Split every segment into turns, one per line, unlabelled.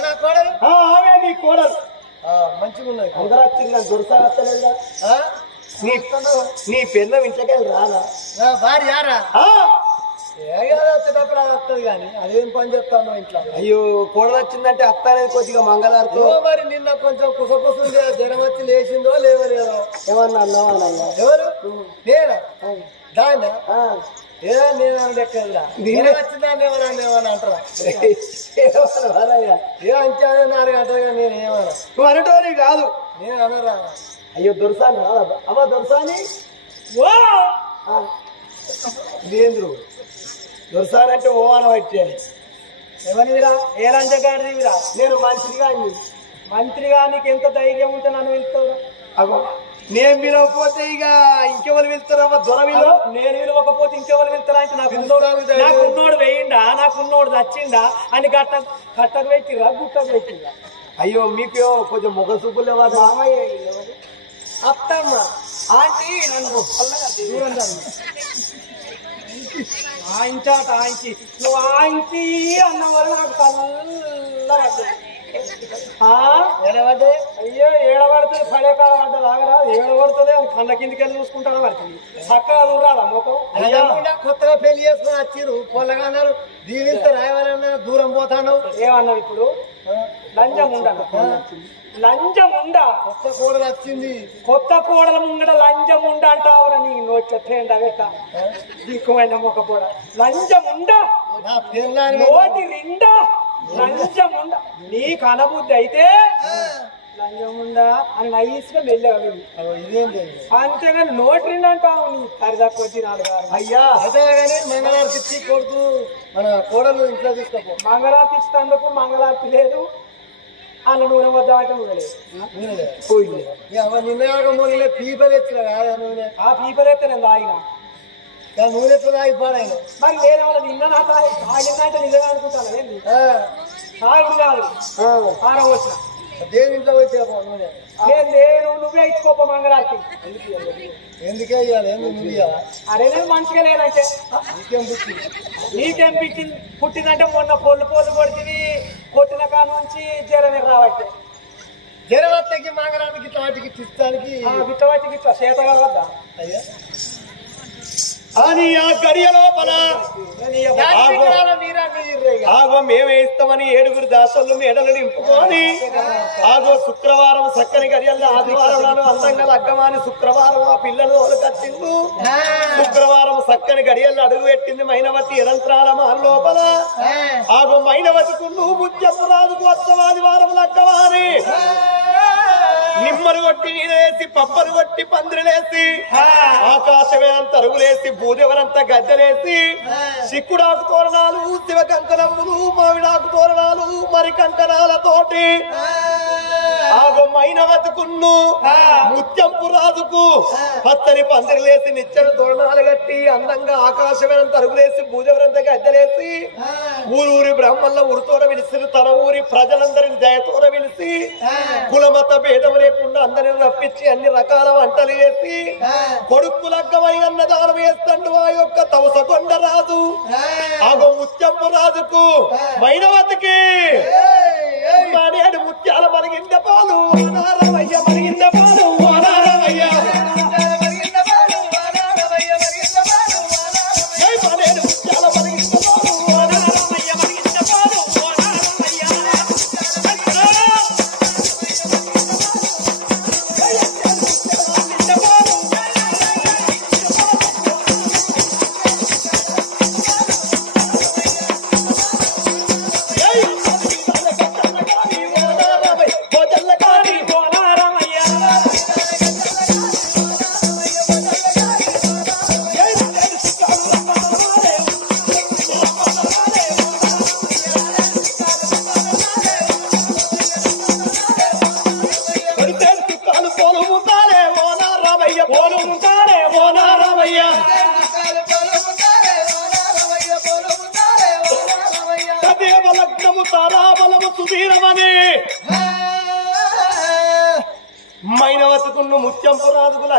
నా కోడలు? ఆ, ఆమె నీ కోడలు.
మంచిగా
అందరూ వచ్చింది? నీ నీ పెన్నం ఇంట్లోకి రాదా?
నా భార్య వచ్చేటప్పుడు అది వస్తుంది కానీ అదేం పని చెప్తాను ఇంట్లో.
అయ్యో కోడలు వచ్చిందంటే అత్త అనేది కొద్దిగా మంగళారుతో.
మరి నిన్న కొంచెం కుసకుసుంది జ్వరం వచ్చి లేచిందో లేవలేదో.
ఏమన్నా అన్నావా?
ఎవరు? నేనా? దానా?
ఆ.
ఏదో నేను
నేనే-
అంటారా? ఏ నేను ఏమన్నా?
నువ్వు అనటోని కాదు.
నేను అనరా?
అయ్యో దొరసాని రాదా? అమ్మ దొరసాని? ఆ. ఇదేంద్రు? దొరసాని అంటే ఓ అని పట్టే.
ఎవరిదిరా? ఏ లంచగాడిదిరా?
నేను అన్ని
మంత్రిగా నీకు ఎంత ధైర్యం ఉంటే నన్ను వెళ్తావు
అగో నేను పిలవకపోతే ఇక ఇంకెవరు వెళ్తారమ్మా దొర విలువ
నేను విలువకపోతే ఇంకెవరు వెళ్తారా అంటే నాకు నాకు ఉన్నోడు వేయిండా? నాకు ఉన్నోడు చచ్చిండా అని గట్ట కట్టకు పెట్టిరా గుట్టకు పెట్టిరా
అయ్యో మీకు కొంచెం ముఖ సుబ్బులు ఎవరు?
అత్తమ్మ. ఆంటీ నన్ను. ఆయించాట ఆయించి నువ్వు ఆయించి అన్న వల్ల నాకు చల్లబడ్డది ఎడబడ్డే అయ్యో ఏడబడుతుంది పడే కాలం అంటే లాగరా? ఏడబడుతుంది అని కళ్ళ కిందికి వెళ్ళి చూసుకుంటాను పడుతుంది చక్కగా చూడాలా ముఖం? కొత్తగా పెళ్ళి చేసుకుని వచ్చిరు పొల్లగా అన్నారు. దీవిస్తే రాయవాలన్నా దూరం పోతాను. ఏమన్నావు ఇప్పుడు? లంచం ఉండను లంచం ఉండా కొత్త కోడలు వచ్చింది. కొత్త కోడల ముంగడ లంచం ఉండ అంటావురా నీ నోట్ల ట్రెండ్ అవెక్క దిక్కుమైన మొక్క కూడా. లంచం ఉండా నోటి నిండా లంచం ఉండ నీకు అనబుద్ధి అయితే లంచం ఉందా అని నైస్గా ఇదేంటి అంతేగాని నోటి నిండా అంటావు నీ సరిదా కొద్ది నాలుగు
అయ్యా.
మంగళారతి ఇచ్చి కొడుకు మన కోడలు ఇంట్లో తీసుకోపో. మంగళారతి ఇచ్చినందుకు మంగళారతి లేదు. అన్న నూనె వద్ద లేదు.
పోయింది.
నిన్న పీపలు ఎత్తున కాదా నూనె? ఆ పీపలు ఎత్తే నేను తాగిన. నూనె ఎత్తు తాగి పాడైన మరి నేను వాళ్ళ నిన్న నా తాగి తాగిందంటే నిజంగా అనుకుంటాను తాగుడు కాదు. ఆరం వచ్చిన. దేని ఇంట్లో వచ్చా నూనె? నేను నేను నువ్వే ఇచ్చుకోప మంగళారతి ఎందుకే ఇవ్వాలి ఎందుకు అరే నేను మంచిగా లేదంటే. నీకేం పుట్టింది నీకేం పుట్టింది పుట్టిందంటే మొన్న పొల్లు పొల్లు కొడుతుంది కొట్టిన కాడ నుంచి జ్వరం రావట్టే జ్వరం వస్తేకి మంగళారతికి వాటికి ఇస్తానికి? ఇట్లా వాటికి ఇట్లా చేత వద్దా. అయ్యా.
అని ఆ గడియ లోపల. ఆగో మేమే ఇస్తామని ఏడుగురు దాసలు మేడలు నింపుకొని ఆగో శుక్రవారం చక్కని గడియల్లో ఆదివారం అందంగా లగ్గమాని శుక్రవారం ఆ పిల్లలు కట్టిండు శుక్రవారం చక్కని గడియల్లో అడుగు పెట్టింది మైనవతి నిరంతరాల మహల్ లోపల. ఆగో మైనవతికు నువ్వు ముత్యము రాజుకు వచ్చవాదివారం లగ్గమాని నిమ్మలు కొట్టి నీరేసి పప్పలు కొట్టి పందిరిలేసి ఆకాశమే అంత అరుగులేసి భూదేవరంతా గద్దెలేసి సిక్కుడాకు తోరణాలు శివ కంకణములు మామిడాకు తోరణాలు మరి కంకణాలతోటి ఆగో మైనవతుకున్ను ముత్యంపు రాజుకు. పచ్చని పందిరిలేసి నిచ్చెన తోరణాలు కట్టి అందంగా ఆకాశమేనంత అరుగులేసి భూదేవరంతా గద్దెలేసి ఊరూరి బ్రహ్మల్ల ఉరితోడ పిలిచి తన ఊరి ప్రజలందరిని దయతోడ పిలిచి కులమత భేదం లేకుండా అందరిని రప్పించి అన్ని రకాల వంటలు వేసి కొడుకు లగ్గమై అన్నదానం వేస్తండు ఆ యొక్క తవసకొండ రాజు. ఆగో ముత్యమ్మ రాజుకు. మైనవతికి. మరిగింద పాలు అనారమయ్య మరిగింద పాలు అనారమయ్య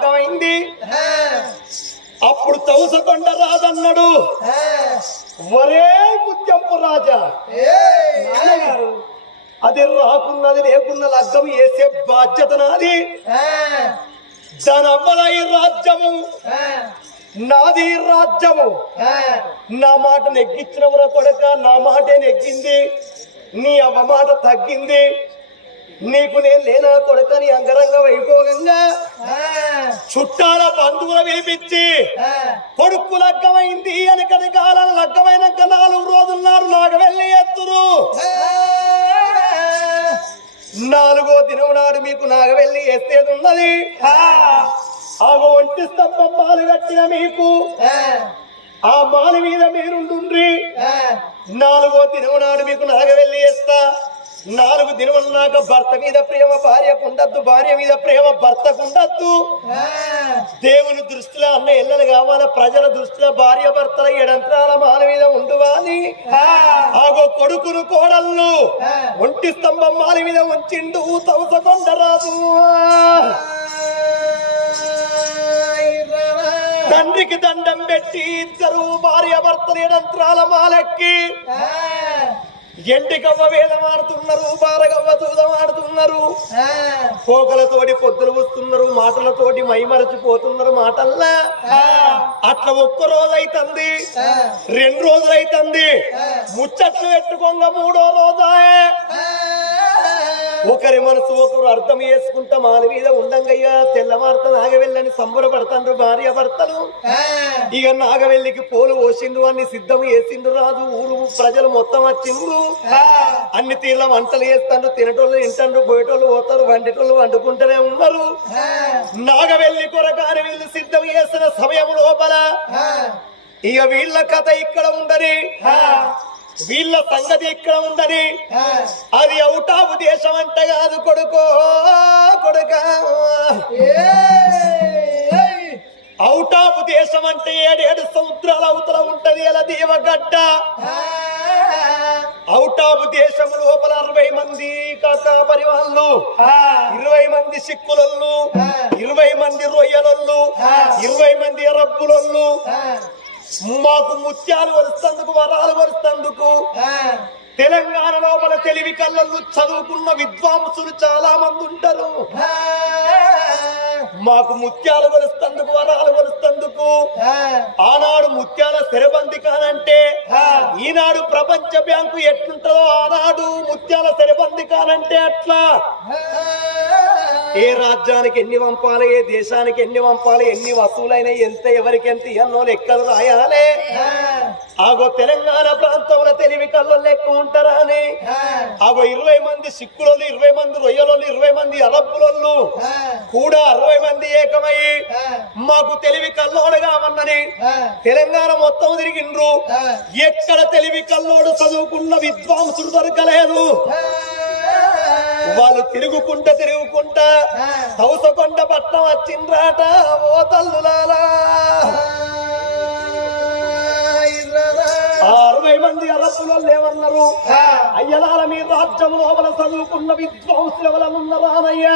అర్థమైంది? అప్పుడు తౌసకొండ రాదన్నాడు. ఒరే ముత్యంపు రాజా. అది రాకున్నది లేకున్న లగ్గం వేసే బాధ్యత నాది. దానవ్వల ఈ రాజ్యము. నాది రాజ్యము. నా మాట నెగ్గించిన వర కొడక నా మాటే నెగ్గింది. నీ అవ్వ మాట తగ్గింది. నీకు నేను లేనా కొడక నీ అంగరంగ వైభోగంగా. చుట్టాల బంధువుల పిలిపించి కొడుకు లగ్గమైంది వెనకటి కాలం లగ్గమైనాక నాలుగు రోజులున్నారు నాకు వెళ్ళి ఎత్తురు నాలుగో దినం నాడు మీకు నాగవెల్లి ఎత్తేది ఉన్నది ఆగో ఒంటి స్తంభం మాలు కట్టిన మీకు. ఆ మాల మీద మీరుండుండ్రి. నాలుగో దినం నాడు మీకు నాగవెల్లి వేస్తా నాలుగు దినమున్నాక భర్త మీద ప్రేమ భార్యకు ఉండద్దు భార్య మీద ప్రేమ భర్తకు ఉండద్దు దేవుని దృష్టిలో అన్న ఇళ్ళలు కావాల? ప్రజల దృష్టిలో భార్య భర్తల ఎడంత్రాల మాల మీద ఉండువాలి. ఆగో కొడుకును కోడళ్ళు. ఒంటి స్తంభం మాల మీద ఉంచిండు తవసకొండరాదు తండ్రికి దండం పెట్టి ఇద్దరు భార్య భర్తలు ఎడంత్రాల మాలెక్కి. ఎండికవ్వ వేదం ఆడుతున్నారు బారగవ్వ దూదం ఆడుతున్నారు. పోకలతోటి పొద్దులు వస్తున్నారు మాటలతోటి మైమరచిపోతున్నారు మాటల్లా. అట్లా ఒక్క రోజు అయితుంది రెండు రోజులు అయితుంది ముచ్చట్లు పెట్టుకోంగ మూడో రోజాయే. ఒకరి మనసు ఒకరు అర్థం చేసుకుంటా మాల మీద ఉండంగయ్యా తెల్లవార్త నాగవెల్లని సంబరపడతాండ్రు భార్య భర్తలు. ఇక నాగవెల్లికి పోలు పోసిండు అన్ని సిద్ధం చేసిండు రాజు ఊరు ప్రజలు మొత్తం వచ్చిండ్రు. అన్ని తీర్ల వంటలు చేస్తాండ్రు తినటోళ్ళు తింటాండ్రు పోయేటోళ్ళు పోతారు వండేటోళ్ళు వండుకుంటూనే ఉన్నారు. నాగవెల్లి కొరకాని వీళ్ళు సిద్ధం చేసిన సమయం లోపల ఇక వీళ్ళ కథ ఇక్కడ ఉండని వీళ్ళ సంగతి ఇక్కడ ఉందని. అది అవుట్ ఆఫ్ దేశం అంటే కాదు కొడుకో కొడుక. అవుట్ ఆఫ్ దేశం అంటే ఏడేడు సముద్రాల అవతల ఉంటది అలా దీవగడ్డ. అవుట్ ఆఫ్ దేశం లోపల అరవై మంది కాకా పరివాళ్ళు ఇరవై మంది సిక్కులళ్ళు ఇరవై మంది రొయ్యలళ్ళు ఇరవై మంది రబ్బులళ్ళు మాకు ముత్యాలు వరుస్తందుకు వరాలు వరుస్తందుకు. తెలంగాణ లోపల తెలివి కళ్ళల్లో చదువుకున్న విద్వాంసులు చాలా మంది ఉంటారు. మాకు ముత్యాలు వలుస్తందుకు వరాలు వలుస్తందుకు ఆనాడు ముత్యాల స్థిరబంది కానంటే ఈనాడు ప్రపంచ బ్యాంకు ఎట్లుంటుందో ఆనాడు ముత్యాల స్థిరబంది కానంటే అట్లా ఏ రాజ్యానికి ఎన్ని పంపాలి ఏ దేశానికి ఎన్ని పంపాలి ఎన్ని వసూలైనా ఎంత ఎవరికి ఎంత ఎన్నో లెక్కలు రాయాలి. ఆగో తెలంగాణ ప్రాంతంలో తెలివి కళ్ళు లెక్క ఉంటారా అని? ఆగో ఇరవై మంది సిక్కులలో ఇరవై మంది రొయ్యలలో ఇరవై మంది అరబ్బులలో కూడా అరవై మంది ఏకమై మాకు తెలివి కల్లోడు కావన్నని తెలంగాణ మొత్తం తిరిగిండ్రు. ఎక్కడ తెలివి కల్లోడు చదువుకున్న విద్వాంసుడు దొరకలేదు. వాళ్ళు తిరుగుకుంటా తిరుగుకుంటా హౌసకొండ పట్నం వచ్చిండ్రాట ఓ తల్లులాలా అరవై మంది అరబ్బులో లేవన్నారు. అయ్యలాల మీ రాజ్యం లోపల చదువుకున్న విద్వాంసులు ఎవరనున్నారా అయ్యా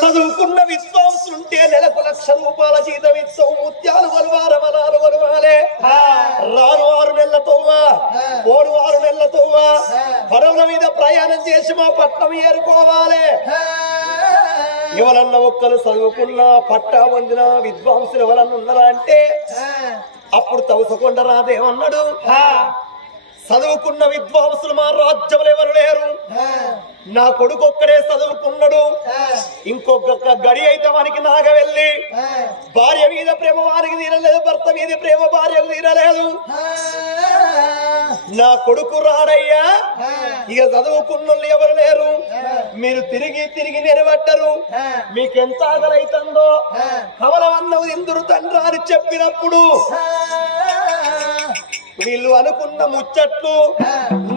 చదువుకున్న విద్వాంసులుంటే నెలకు లక్ష రూపాయల జీతం ఇస్తాం ముత్యాలు వలవార వరాలు వలవాలే రాను ఆరు నెలల తొవ్వ ఓడు ఆరు నెలల తొవ్వ పడవల మీద ప్రయాణం చేసి మా పట్నం ఏరుకోవాలి. ఎవరన్నా ఒక్కరు చదువుకున్న పట్టా పొందిన విద్వాంసులు ఎవరన్నా ఉన్నారా అంటే? అప్పుడు తవసకొండ రాదేమన్నాడు? చదువుకున్న విద్వాంసులు మా రాజ్యంలో ఎవరు లేరు? నా కొడుకు ఒక్కడే చదువుకున్నాడు. ఇంకొక గడి అయితే వానికి నాగ వెళ్ళి భార్య మీద ప్రేమ వారికి తీరలేదు. భర్త మీద ప్రేమ భార్యకు తీరలేదు. నా కొడుకు రాడయ్యా ఇక చదువుకున్నోళ్ళు ఎవరు లేరు. మీరు తిరిగి తిరిగి నిలబెట్టరు మీకెంత ఆకలైతుందో. కమలవన్నవు ఇందురు తండ్రి అని చెప్పినప్పుడు వీళ్ళు అనుకున్న ముచ్చట్లు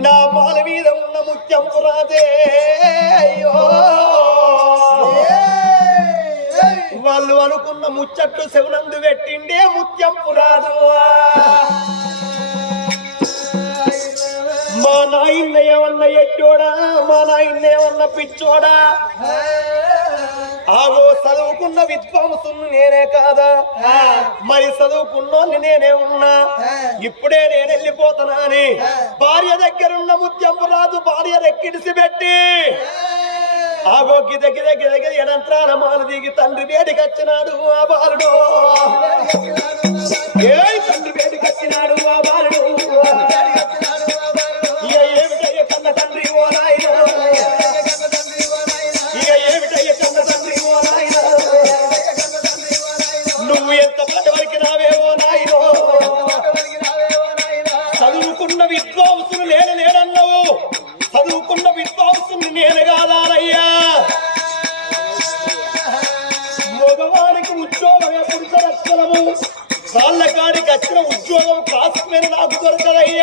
నా మాల మీద ఉన్న ముత్యం రాదే. అయ్యో. వాళ్ళు అనుకున్న ముచ్చట్లు శివనందు పెట్టిండే ముత్యం రాదు నాయన్న ఏమన్నా ఎట్టోడా మా నాయన్న ఏమన్నా పిచ్చోడా? ఆగో చదువుకున్న విద్వాంసుని నేనే కాదా? మరి చదువుకున్నోని నేనే ఉన్నా? ఇప్పుడే నేను వెళ్ళిపోతున్నా అని భార్య దగ్గరున్న ముత్యంపు రాజు భార్య రెక్కిడిసి పెట్టి. ఆగో గిద గిద గిద గిద ఎడంత్రాల మాలు దిగి తండ్రి వేడికి వచ్చినాడు ఆ బాలుడు. ఏ తండ్రి వేడికి వచ్చినాడు ఆ బాలుడు. వచ్చిన ఉద్యోగం కాసు మీద నాకు దొరకదయ్యా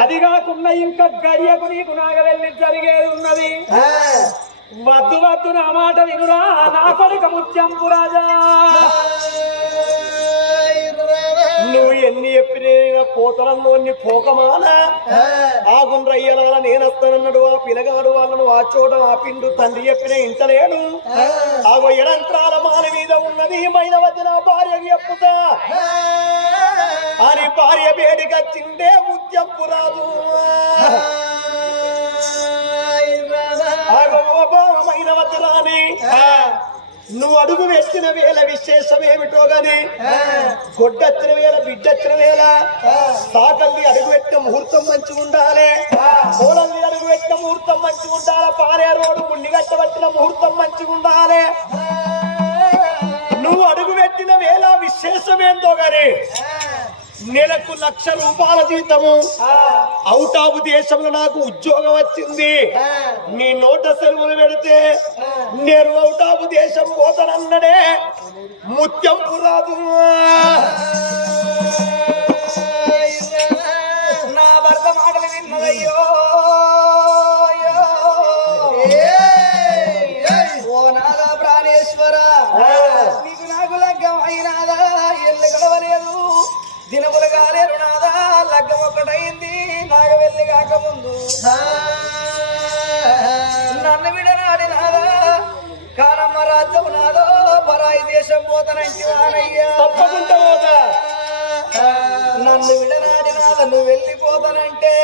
అది కాకుండా ఇంకా గడియకు నీకు నాగ వెళ్ళి జరిగేది ఉన్నది. వద్దు వద్దు నా మాట వినురా నా కొడుక ముత్యంపు రాజా. నువ్వు ఎన్ని చెప్పిన పోతలంలోని పోకమాన? ఆగుండ్రయ్యనాల నేనొస్తానన్నాడు ఆ పిలగాడు వాళ్ళను ఆ చోట ఆ పిండు తండ్రి చెప్పిన ఇంటలేడు ఆగో ఎడంత్రాల మాల మీద ఉన్నది మైన వద్ద నా భార్యకి చెప్పుతా అని భార్య వేడికచ్చిందే ముత్యంపు వేసిన వేళ విశేషం ఏమిటో గాని గొడ్డొచ్చిన వేళ బిడ్డొచ్చిన వేళ సాకల్ని అడుగు పెట్టిన ముహూర్తం మంచిగా ఉండాలి. పూలల్ని అడుగు పెట్టిన ముహూర్తం మంచిగా ఉండాలి? పారే రోడ్డు మున్ని కట్టబట్టిన ముహూర్తం మంచిగా ఉండాలి. నువ్వు అడుగు పెట్టిన వేళ విశేషం ఏందో గాని నెలకు లక్ష రూపాయల జీతము. అవుట్ ఆఫ్ దేశంలో నాకు ఉద్యోగం వచ్చింది. నీ నోట సెలవులు పెడితే నేను అవుట్ ఆఫ్ దేశం పోతానన్నడే. ముత్యం పురాదు.
నా భర్త మాటలు విన్నదయ్యో ఓ నాదా ప్రాణేశ్వర. నీకు నాకు లగ్గం అయినాదా? ఎల్లు గడవలేదు. దినములు కాలేరు నాదా లగ్గం ఒకటైంది వెళ్ళి కాకముందు నన్ను విడనాడి నాదా కానమ్మ రాజ్యం నాదో పరాయి దేశం పోతనంటి వానయ్యా
తప్పకుండా పోతా.
నన్ను విడనాడి నాద నువ్వు వెళ్ళిపోతానంటే.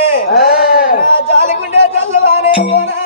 నా జాలిగుండే చల్లవానే పోనాదా